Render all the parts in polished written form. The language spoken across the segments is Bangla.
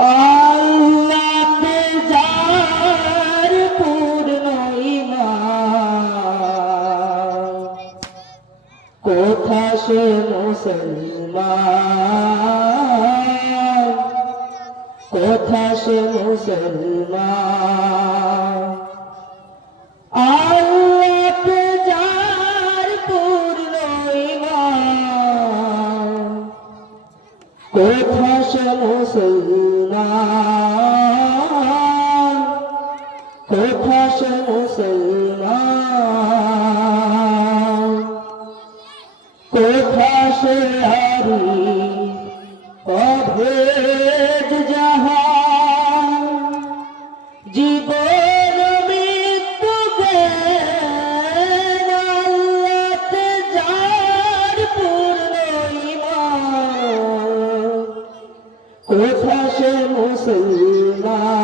আল্লাহতে যার পূর্ণ ঈমান, কোথা সে মুসলমান, কোথা সে মুসলমান। আল্লাহতে যার পূর্ণ ঈমান, কোথা সে মুসলমান, কোথা সে মুসলমান। কোথা সে হারি অভেদ জাহান, জীবন মৃত্যু জ্ঞান। আল্লাহতে যার পূর্ণ ঈমান, কোথা সে মুসলমান,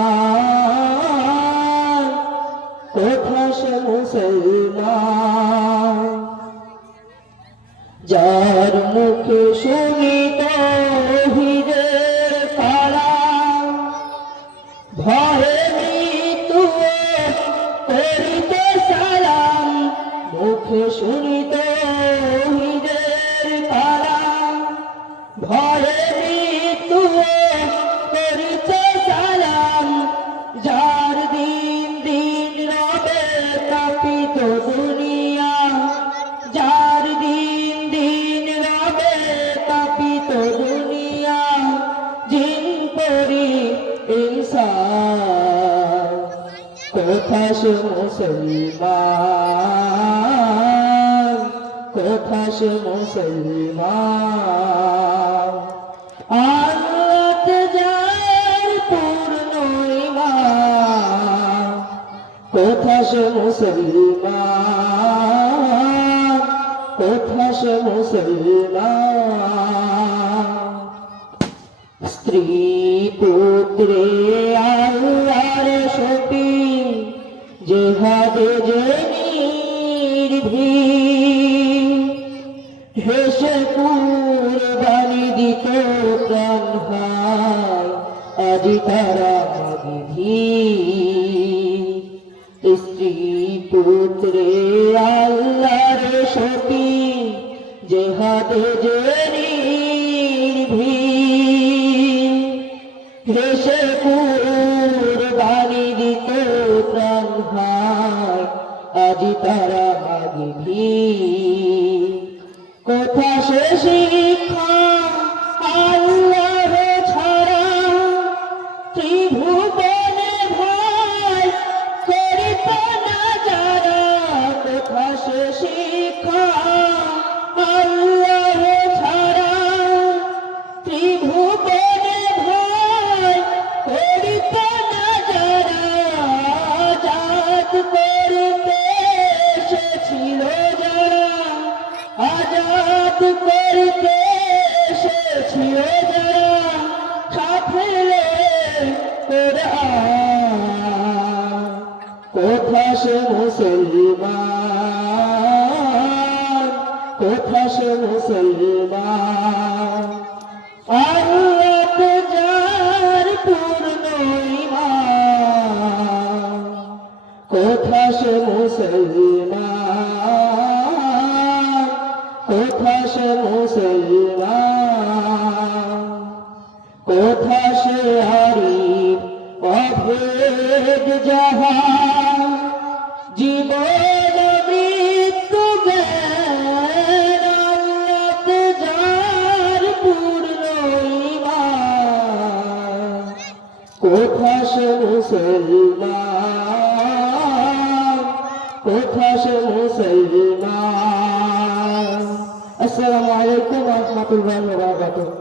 কোথা সে মুসলমান। যার মুখে শুনি তাওহীদের কালাম, ভয়ে মৃত্যু করিতে সালাম। মুখে শুনি তাওহীদের কালাম, ভয়ে মৃত্যু করিতে সালাম। যার দিন দিন রবে কাঁপিত দুনিয়া, যার দিন দিন রবে কাঁপিত দুনিয়া। জিন পরি ইনসান, কোথা সে মুসলমান, কোথা সে মুসলমান। আল্লাহতে যার পূর্ণ ঈমান, কোথা সে মুসলমান, কোথা সে মুসলমান। স্ত্রী পুত্রে আল্লাহর শফি, জিহাদে যে নির্ভীক। হেসে কুরবানি দিত প্রাণ হায়, আজি তারা নির্ভীক। স্ত্রী পুত্রে আল্লাহর শফি, জিহাদে যে নির্ভীক। হেসে কুরবানি দিত প্রাণ হায়, আজি তারা নির্ভীক। কোথা সে শিক্ষা আল্লাহ ছাড়া, ত্রিভুবনে ভয় করিত না যারা। কোথা সে শিক্ষা আল্লাহ ছাড়া, ত্রিভুবনে ভয় করিত না যারা। আজাদ করিতে এসেছিল যারা, আজাদ করিতে এসেছিল যারা। কাফেরে কোরআন, কোথা সে মুসলমান, কোথা সে মুসলমান। আল্লাহতে যার পূর্ণ ঈমান, কোথা সে মুসলমান, কোথা সে মুসলমান। কোথা সে হারি অভেদ জাহান, জীবন মৃত্যু জ্ঞান। আল্লাহতে যার পূর্ণ ঈমান, কোথা সে মুসলমান, কোথা সে মুসলমান। আসসালামু আলাইকুম ওয়া রাহমাতুল্লাহি ওয়া বারাকাতুহু।